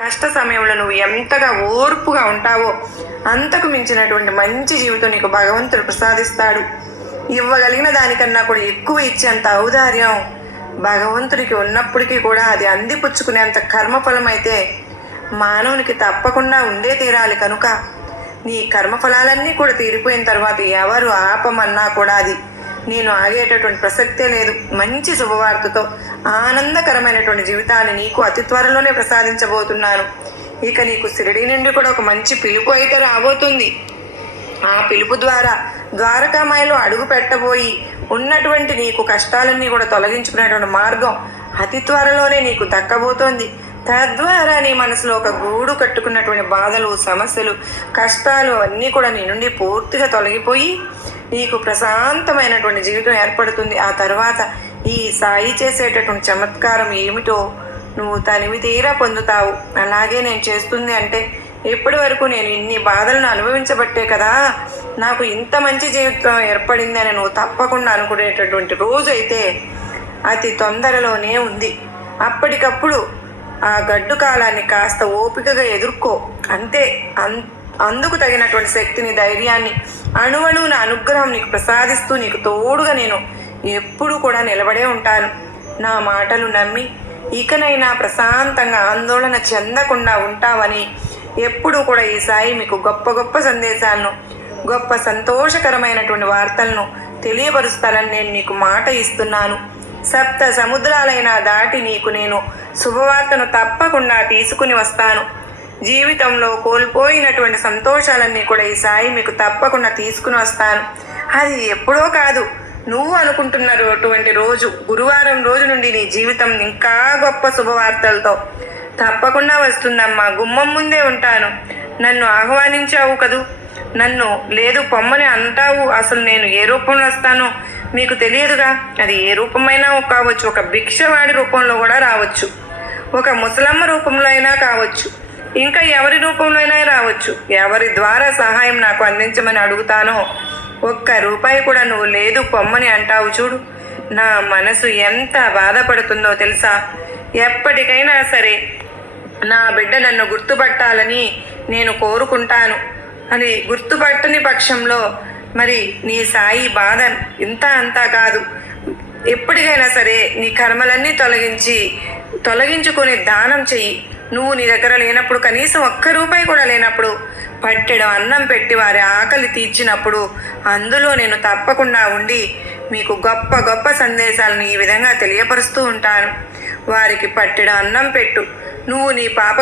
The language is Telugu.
కష్ట సమయంలో నువ్వు ఎంతగా ఓర్పుగా ఉంటావో అంతకు మించినటువంటి మంచి జీవితం నీకు భగవంతుడు ప్రసాదిస్తాడు. ఇవ్వగలిగిన దానికన్నా కూడా ఎక్కువ ఇచ్చేంత ఔదార్యం భగవంతుడికి ఉన్నప్పటికీ కూడా అది అందిపుచ్చుకునేంత కర్మఫలం అయితే మానవునికి తప్పకుండా ఉండే తీరాలి కనుక. నీ కర్మఫలాలన్నీ కూడా తీరిపోయిన తర్వాత ఎవరు ఆపమన్నా కూడా అది నేను ఆగేటటువంటి ప్రసక్తే లేదు. మంచి శుభవార్తతో ఆనందకరమైనటువంటి జీవితాన్ని నీకు అతి త్వరలోనే ప్రసాదించబోతున్నాను. ఇక నీకు సిరిడి నుండి కూడా ఒక మంచి పిలుపు అయితే రాబోతుంది. ఆ పిలుపు ద్వారా ద్వారకామాయలో అడుగు పెట్టబోయి ఉన్నటువంటి నీకు కష్టాలన్నీ కూడా తొలగించుకునేటువంటి మార్గం అతి త్వరలోనే నీకు దక్కబోతోంది. తద్వారా నీ మనసులో ఒక గూడు కట్టుకున్నటువంటి బాధలు సమస్యలు కష్టాలు అన్నీ కూడా నీ నుండి పూర్తిగా తొలగిపోయి నీకు ప్రశాంతమైనటువంటి జీవితం ఏర్పడుతుంది. ఆ తర్వాత ఈ సాయి చేసేటటువంటి చమత్కారం ఏమిటో నువ్వు తనివి తీరా పొందుతావు. అలాగే నేను చేస్తుంది అంటే ఇప్పటి వరకు నేను ఇన్ని బాధలను అనుభవించబట్టే కదా? నాకు ఇంత మంచి జీవితం ఏర్పడిందని నువ్వు తప్పకుండా అనుకునేటటువంటి రోజు అయితే అతి తొందరలోనే ఉంది. అప్పటికప్పుడు ఆ గడ్డు కాలాన్ని కాస్త ఓపికగా ఎదుర్కో. అంతే. అన్ అందుకు తగినటువంటి శక్తిని ధైర్యాన్ని అణువణువున అనుగ్రహం నీకు ప్రసాదిస్తూ నీకు తోడుగా నేను ఎప్పుడూ కూడా నిలబడే ఉంటాను. నా మాటలు నమ్మి ఇకనైనా ప్రశాంతంగా ఆందోళన చెందకుండా ఉంటావని ఎప్పుడూ కూడా ఈ సాయి మీకు గొప్ప గొప్ప సందేశాలను గొప్ప సంతోషకరమైనటువంటి వార్తలను తెలియపరుస్తానని నేను నీకు మాట ఇస్తున్నాను. సప్త సముద్రాలైనా దాటి నీకు నేను శుభవార్తను తప్పకుండా తీసుకుని వస్తాను. జీవితంలో కోల్పోయినటువంటి సంతోషాలన్నీ కూడా ఈ సాయి మీకు తప్పకుండా తీసుకుని వస్తాను. అది ఎప్పుడో కాదు. నువ్వు అనుకుంటున్నారు అటువంటి రోజు గురువారం రోజు నుండి నీ జీవితం ఇంకా గొప్ప శుభవార్తలతో. తప్పకుండా వస్తుందమ్మా గుమ్మం ముందే ఉంటాను. నన్ను ఆహ్వానించావు కదూ? నన్ను లేదు పొమ్మని అంటావు అసలు నేను ఏ రూపంలో వస్తానో మీకు తెలియదుగా? అది ఏ రూపమైనా కావచ్చు ఒక భిక్షవాడి రూపంలో కూడా రావచ్చు. ఒక ముసలమ్మ రూపంలో అయినా కావచ్చు. ఇంకా ఎవరి రూపంలో అయినా రావచ్చు. ఎవరి ద్వారా సహాయం నాకు అందించమని అడుగుతానో ఒక్క రూపాయి కూడా నువ్వు లేదు పొమ్మని అంటావు చూడు. నా మనసు ఎంత బాధపడుతుందో తెలుసా? ఎప్పటికైనా సరే నా బిడ్డ నన్ను గుర్తుపట్టాలని నేను కోరుకుంటాను. అది గుర్తుపట్టని పక్షంలో మరి నీ సాయి బాధ ఇంత అంతా కాదు. ఎప్పటికైనా సరే నీ కర్మలన్నీ తొలగించి తొలగించుకొని దానం చెయ్యి. నువ్వు నీ దగ్గర లేనప్పుడు కనీసం ఒక్క రూపాయి కూడా లేనప్పుడు పట్టెడం అన్నం పెట్టి వారి ఆకలి తీర్చినప్పుడు అందులో నేను తప్పకుండా ఉండి మీకు గొప్ప గొప్ప సందేశాలను ఈ విధంగా తెలియపరుస్తూ ఉంటాను. వారికి పట్టెడం అన్నం పెట్టు. నువ్వు నీ పాప